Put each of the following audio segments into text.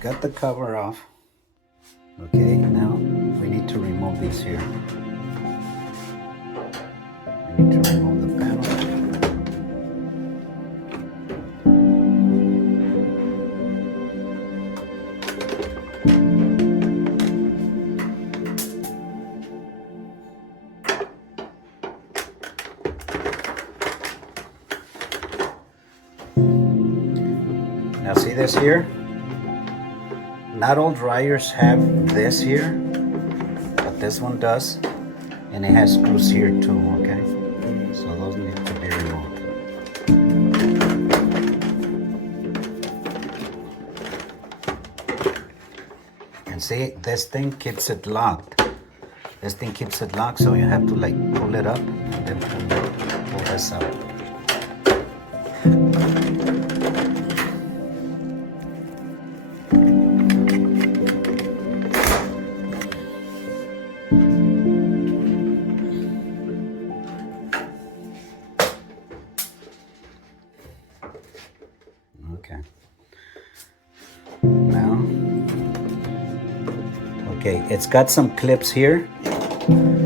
got the cover off. Okay, now we need to remove this here. We need to remove the panel. Now see this here? Not all dryers have this here, but this one does, and it has screws here too, okay? So those need to be removed. And see, this thing keeps it locked. This thing keeps it locked, so you have to like pull it up and then pull this out. Okay. Now, okay, it's got some clips here.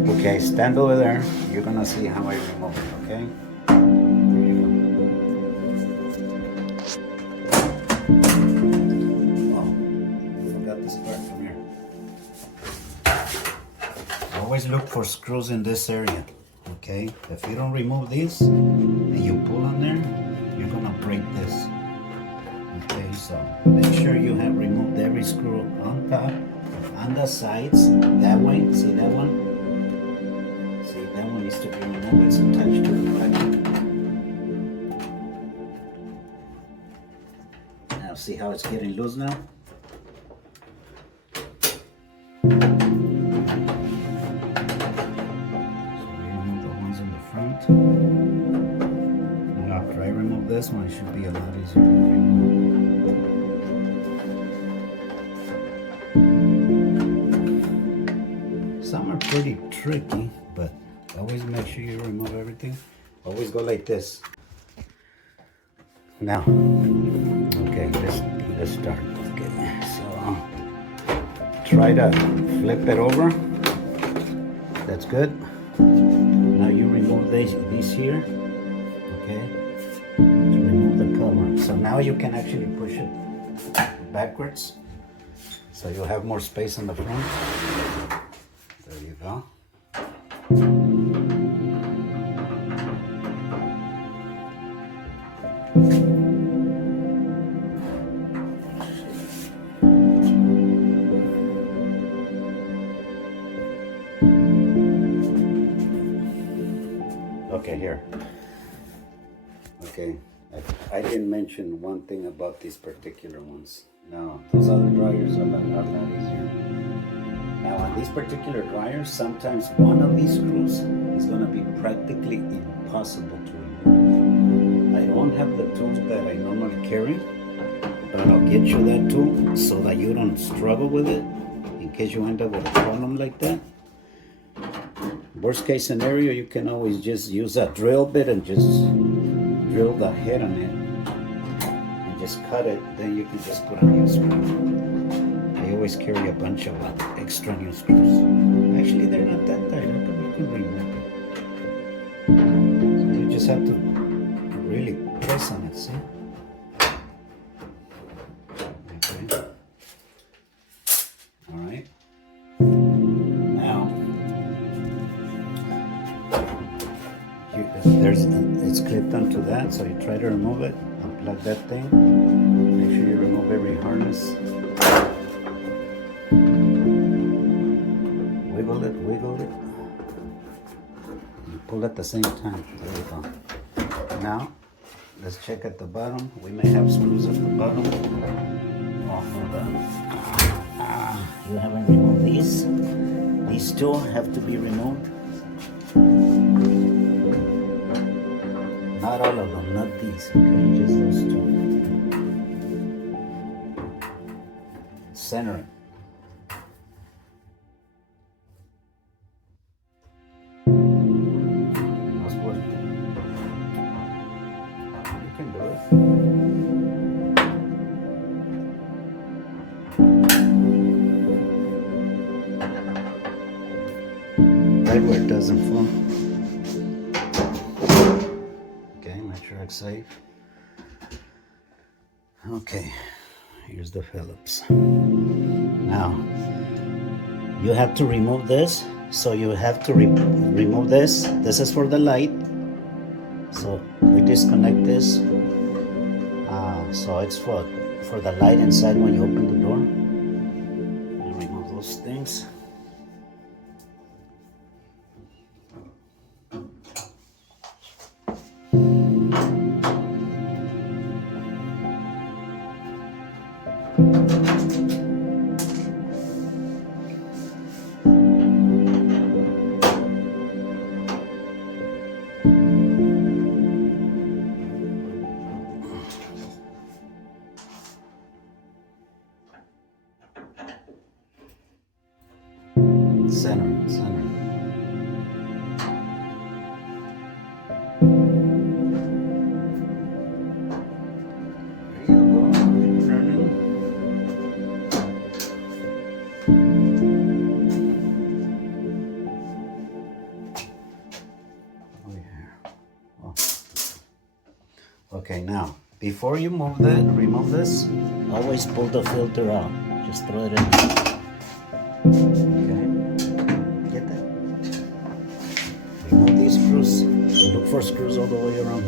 Okay, stand over there. You're gonna see how I remove it, okay? Here you go. Oh, I forgot this part from here. Always look for screws in this area, okay? If you don't remove these and you pull on there, you're gonna break this. Okay, so make sure you have removed every screw on top, on the sides, that way, see that one? See, that one needs to be removed, it's attached to the bracket. Now see how it's getting loose now? So we remove the ones in the front. Now after I remove this one, it should be a lot easier to remove. Some are pretty tricky, but always make sure you remove everything. Always go like this. Now, okay, let's start. Okay, so try to flip it over. That's good. Now you remove these here. Okay, to remove the cover. So now you can actually push it backwards, so you'll have more space in the front. There you go. Okay, here. Okay, I didn't mention one thing about these particular ones. Now, those other dryers are a lot easier. Now on these particular dryers, sometimes one of these screws is going to be practically impossible to remove. I don't have the tools that I normally carry, but I'll get you that tool so that you don't struggle with it in case you end up with a problem like that. Worst case scenario, you can always just use a drill bit and just drill the head on it and just cut it, then you can just put a new screw. I always carry a bunch of extra new screws. Actually, they're not that tight. You can remove it. So you just have to really press on it, see? Okay. All right. Now, it's clipped onto that, so you try to remove it. Unplug that thing. Make sure you remove every harness. Wiggle it. You pull at the same time. There you go. Now, let's check at the bottom. We may have screws at the bottom. Oh, hold on. You haven't removed these. These two have to be removed. Not all of them, not these, okay? Just those two. Center it. right where it doesn't fall. Okay, make sure it's safe. Okay, here's the Phillips. Now, you have to remove this. So you have to remove this. This is for the light. So we disconnect this. So it's for the light inside when you open the door. And remove those things. Center. There you go. Turning. Oh, yeah. Oh. Okay, now before you remove this, always pull the filter out. Just throw it in. Remove these screws. So look for screws all the way around.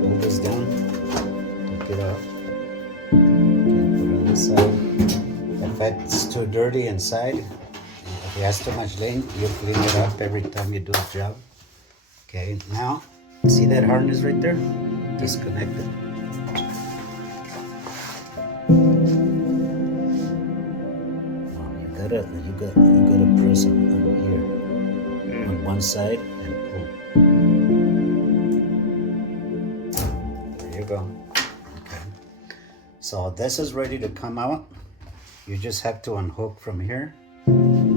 Pull this down, take it off, and put it on this side. If it's too dirty inside, if it has too much lint, you clean it up every time you do a job. Okay, now, see that harness right there? Disconnect it. You gotta press on here, on one side, and pull. There you go. Okay. So this is ready to come out. You just have to unhook from here.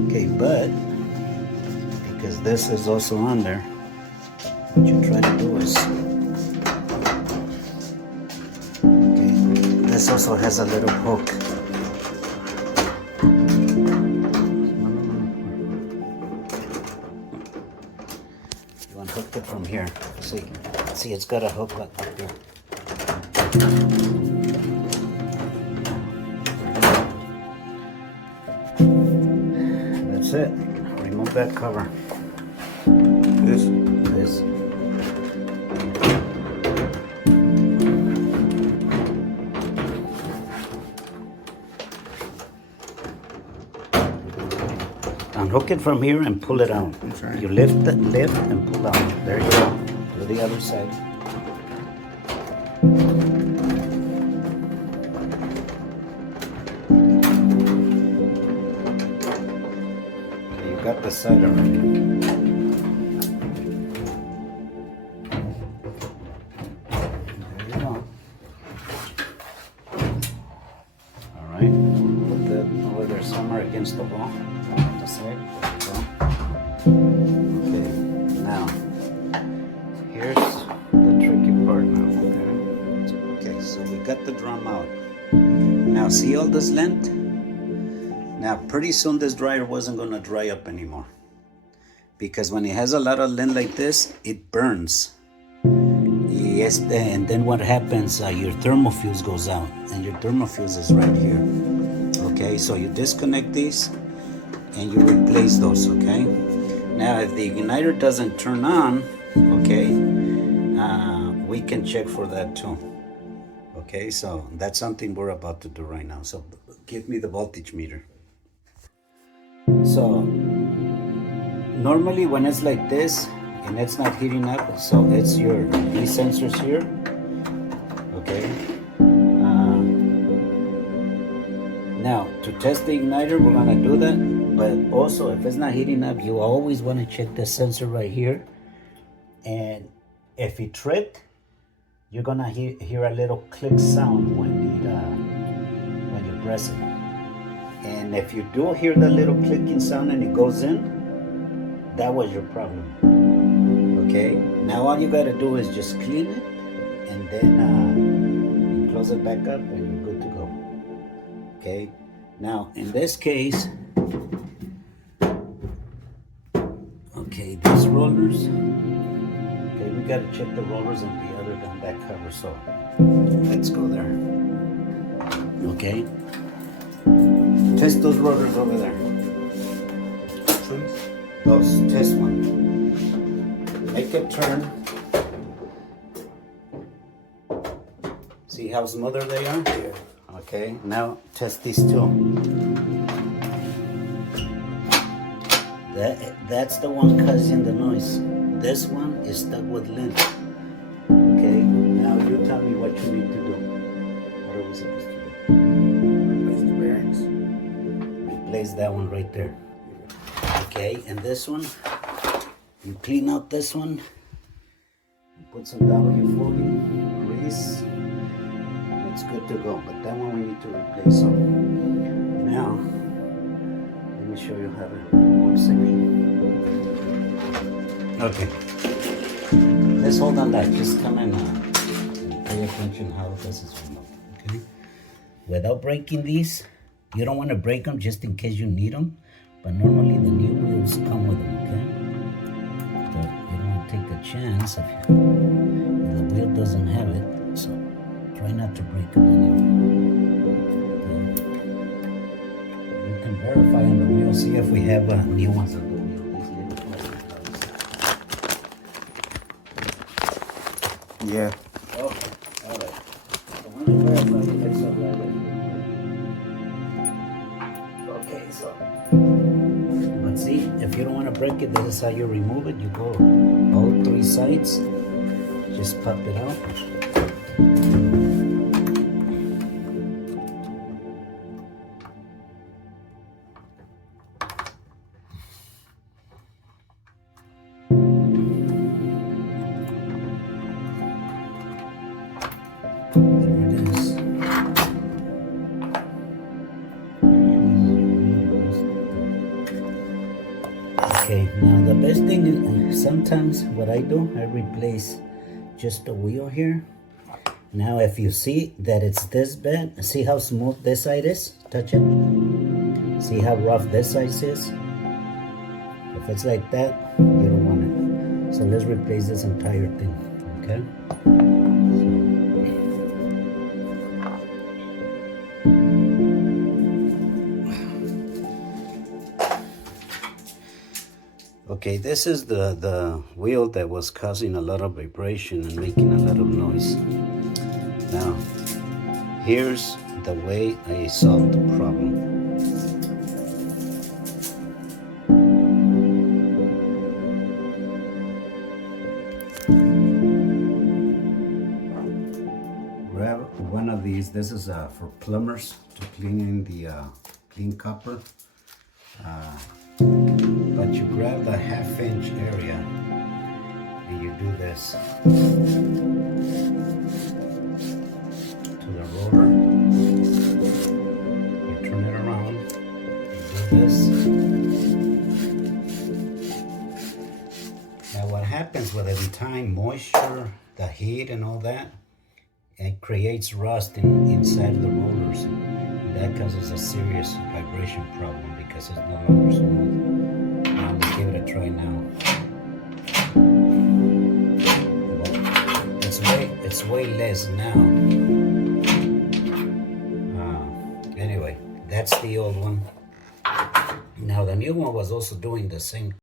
Okay, but because this is also on there, what you try to do is, okay, this also has a little hook. You unhook it from here. See, it's got a hook like up here. That's it. Remove that cover. This. Unhook it from here and pull it out. Right. You lift and pull out. There you go. To the other side. Okay, you got the side already. There you go. All right. Put that over there somewhere. against the wall on the side. Okay, now here's the tricky part now. Okay, so we got the drum out. Now see all this lint? Now pretty soon this dryer wasn't gonna dry up anymore, because when it has a lot of lint like this, it burns. Yes, and then what happens, your thermal fuse goes out, and your thermal fuse is right here. Okay, so you disconnect these and you replace those. Okay, now if the igniter doesn't turn on, okay, we can check for that too. Okay, so that's something we're about to do right now. So give me the voltage meter. So normally when it's like this and it's not heating up, so it's these sensors here. Okay, now to test the igniter, we're gonna do that, but also if it's not heating up, you always want to check the sensor right here, and if it tripped, you're gonna hear a little click sound when you press it. And if you do hear the little clicking sound and it goes in, that was your problem. Okay, now all you gotta do is just clean it, and then close it back up, and you're good to go. Okay, now in this case, okay, these rollers, okay, we gotta check the rollers on the other than that cover, so let's go there. Okay, test those rollers over there. Those, test one. Make it turn. See how smoother they are? Yeah. Okay, now test these two. That's the one causing the noise. This one is stuck with lint. Okay, now you tell me what you need to do. What are we supposed to do? Replace the bearings. Replace that one right there. Okay, and this one, you clean out this one, you put some W40 grease, and it's good to go. But that one we need to replace. So now, let me show you how to. 1 second. Okay, let's hold on that. Just come in and pay attention how this is removed. Okay, without breaking these, you don't want to break them just in case you need them. But normally the new wheels come with them, okay? But you don't want to take a chance if the wheel doesn't have it, so try not to break them anyway. Okay. You can verify on the wheel, see if we have new ones on the wheel. Yeah. Okay, all right. So when you verify, you get some right. Okay, so. But see, if you don't want to break it, this is how you remove it. You go all 3 sides, just pop it out. There it is. Okay, now the best thing is sometimes what I do, I replace just the wheel here. Now if you see that it's this bad, see how smooth this side is? Touch it. See how rough this side is? If it's like that, you don't want it. So let's replace this entire thing, okay? Okay, this is the wheel that was causing a lot of vibration and making a lot of noise. Now, here's the way I solved the problem. Grab one of these. This is for plumbers to clean in the clean copper. But you grab the 1/2 inch area and you do this to the roller. You turn it around, you do because now what happens with every time moisture, the heat and all that, it creates rust inside of the rollers. And that causes a serious vibration problem because it's no longer smooth. Now let's give it a try now. Well, it's way less now. Anyway, that's the old one. Now the new one was also doing the same